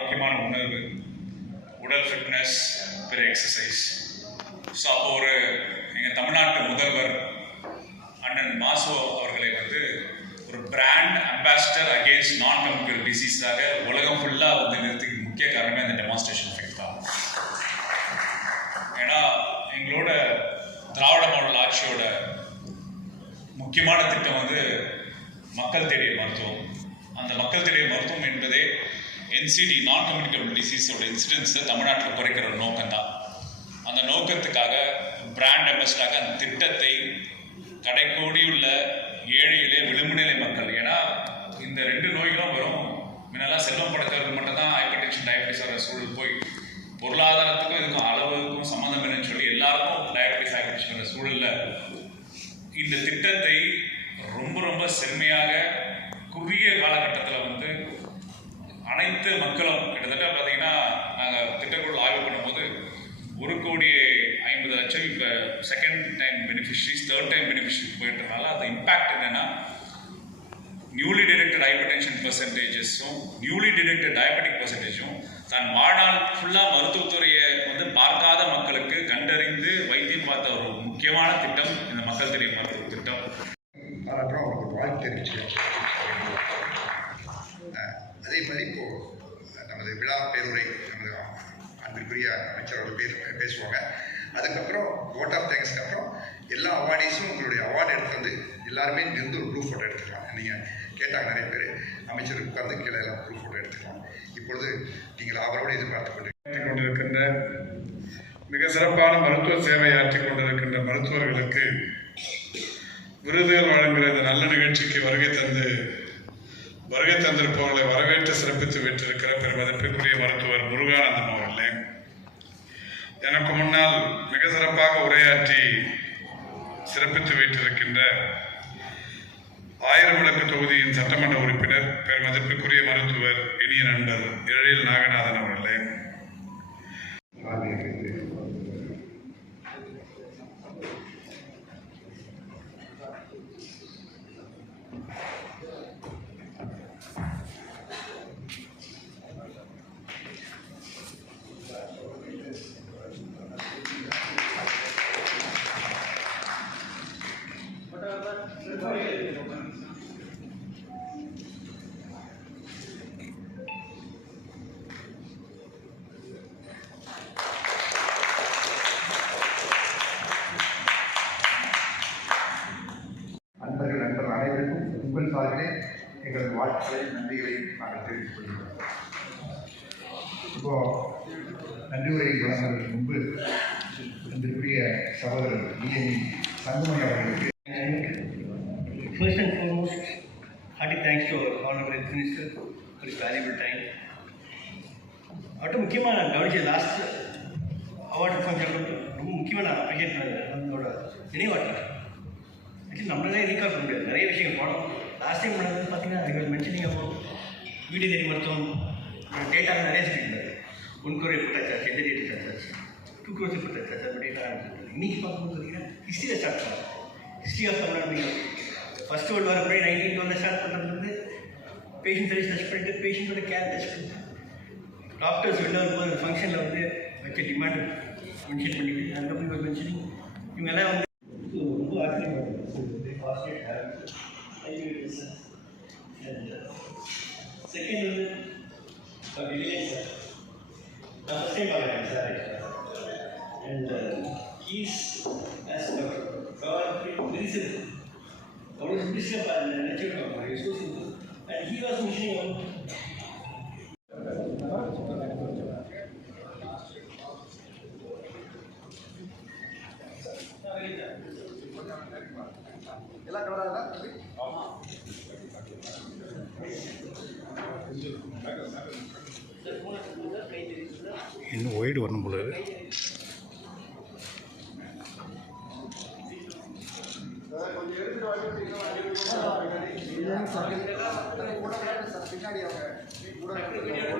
முக்கியமான உணர்வு, உடல் ஃபிட்னஸ், பிற எக்ஸசைஸ். ஸோ அப்போ எங்கள் தமிழ்நாட்டு முதல்வர் அண்ணன் மாசு அவர்களை ஒரு brand ambassador against non communicable டிசீஸாக உலகம் ஃபுல்லாக நிறுத்திக்கு முக்கிய காரணமே அந்த டெமான்ஸ்ட்ரேஷன் எஃபெக்ட் தான். ஏன்னா எங்களோட திராவிட மாடல் ஆட்சியோட முக்கியமான திட்டம் மக்கள் தேடிய மருத்துவம். அந்த மக்கள் தேடிய மருத்துவம் என்பதே NCD நான் கம்யூனிகபிள் டிசீஸோட இன்சிடென்ஸை தமிழ்நாட்டில் குறைக்கிற நோக்கம் தான். அந்த நோக்கத்துக்காக பிராண்ட் அம்பாசிடராக அந்த திட்டத்தை கடைக்கோடியுள்ள ஏழையிலே விளிம்புநிலை மக்கள், ஏன்னா இந்த 2 நோய்களும் வரும். முன்னெல்லாம் செல்வம் படைத்தவர்கள் மட்டும்தான் ஹைப்பர் டென்ஷன், டயபெட்டிஸ் வர சூழல் போய் பொருளாதாரத்துக்கும் இதுக்கும் அளவுக்கும் சம்மந்தம் இல்லைன்னு சொல்லி எல்லாருக்கும் டயபெட்டிஸ், ஹைப்பர் டென்ஷன் வர சூழலில் இந்த திட்டத்தை ரொம்ப செம்மையாக குறுகிய காலகட்டத்தில் அனைத்து மக்களும் கிட்டத்தட்ட பார்த்தீங்கன்னா நாங்கள் திட்டக்குழு ஆய்வு பண்ணும்போது 1,50,00,000 இப்போ second time beneficiaries, third time beneficiaries போயிட்டனால அது இம்பேக்ட் என்னென்னா நியூலி டிடெக்டட் ஹைப்பர் டென்ஷன் பர்சன்டேஜஸும் நியூலி டிடெக்டட் டயபெட்டிக் பர்சன்டேஜும் தன் வாழ்நாள் ஃபுல்லாக மருத்துவத்துறையை பார்க்காத மக்களுக்கு கண்டறிந்து வைத்தியம் பார்த்த ஒரு முக்கியமான திட்டம் இந்த மக்கள் தெரிய மருத்துவ திட்டம். அப்புறம் அவருக்கு வாழ்த்து தெரிவிச்சுக்கிறேன். அதே மாதிரி இப்போது நமது விழா பேருரை நமது அன்பிற்குரிய அமைச்சர் அவர்கள் பேசுவாங்க. அதுக்கப்புறம் ஓட் ஆஃப் தேங்க்ஸ்க்கு அப்புறம் எல்லா அவார்டீஸும் உங்களுடைய அவார்டு எடுத்து எல்லாருமே இருந்து ஒரு குரூப் ஃபோட்டோ எடுத்துக்கலாம். நீங்கள் கேட்டாங்க நிறைய பேர், அமைச்சர் உட்கார்ந்து கீழே எல்லாம் குரூப் ஃபோட்டோ எடுத்துக்கலாம். இப்பொழுது நீங்கள் அவரோடு எதிர்பார்த்து கொண்டிருக்கின்ற மிக சிறப்பான மருத்துவ சேவை ஆற்றிக் கொண்டிருக்கின்ற மருத்துவர்களுக்கு விருதுகள் வழங்குகிற இந்த நல்ல நிகழ்ச்சிக்கு வருகை தந்திருப்பவர்களை வரவேற்று சிறப்பித்து விட்டிருக்கிற பெருமதிப்பிற்குரிய மருத்துவர் முருகானந்தம் அவர்களே, எனக்கு முன்னால் மிக சிறப்பாக உரையாற்றி சிறப்பித்து வைத்திருக்கின்ற 1000 விளக்கு தொகுதியின் சட்டமன்ற உறுப்பினர் பெருமதிப்பிற்குரிய மருத்துவர் இனிய நண்பர் எழில் நாகநாதன் அவர்களே, நண்பர்கள் அனைவருக்கும் உங்கள் சார்பிலே எங்களது வாழ்த்துக்களை, நன்றிகளை நாங்கள் தெரிவித்துக் கொள்கிறோம். இப்போது நன்றி உரை வழங்குவதற்கு முன்பு இதற்குரிய சகோதரர் DNE சங்குமணி அவர்களுக்கு first and foremost, hearty thanks to our Honorable Health Minister for his valuable time. முக்கியமாக நான் கவனிச்ச லாஸ்ட் அவார்டு ஃபங்க்ஷன் ரொம்ப முக்கியமாக நான் அப்ரிஷியேட் பண்ணது நம்மளோட நினைவாட்டம். ஆக்சுவலி நம்மளாலே ரீகால் பண்ண முடியாது, நிறைய விஷயங்கள் போனோம். லாஸ்ட் டைம் நடந்தது பார்த்தீங்கன்னா ஐ மென்ஷனிங் அப்போ வீடு தேடி மருத்துவம் டேட்டாவில் நிறைய சொல்லியிருந்தாரு. 1 crore போட்டாச்சு, எந்த டேட்டு சார்ஜாச்சு, 2 crore போட்டாச்சு, அந்த டேட்டா ஆரம்பிச்சிருக்கு. இன்றைக்கி பார்க்கும்போது பார்த்தீங்கன்னா ஹிஸ்ட்ரியில் ஸ்டார்ட் பண்ணலாம். History of Tamil Nadu first world war முன்னாடி 1912 ஸ்டார்ட் பண்ணுறது பேஷண்ட் சர்வீஸ் டச் பண்ணிட்டு பேஷண்ட்டோட கேர் டச் பண்ணிட்டு டாக்டர்ஸ் வெளில வரும்போது ஃபங்க்ஷனில் வச்ச டிமாண்ட் மென்ஷன் பண்ணிட்டு அதுக்கப்புறம் மென்ஷனிங் இவங்கெல்லாம் ரொம்ப ஆச்சரியமாக செகண்ட் சார் நான் ஃபஸ்ட் டைம் பார்க்குறேன் sir. And he's as very simple, அவ்வளோ சிம்பிளிஸ்டாக நினச்சிருக்காங்க. So simple. And he was missing எல்லாம் கவராதா? இன்னும் ஒய்டு வரணும் போல. பின்னாடி அவங்க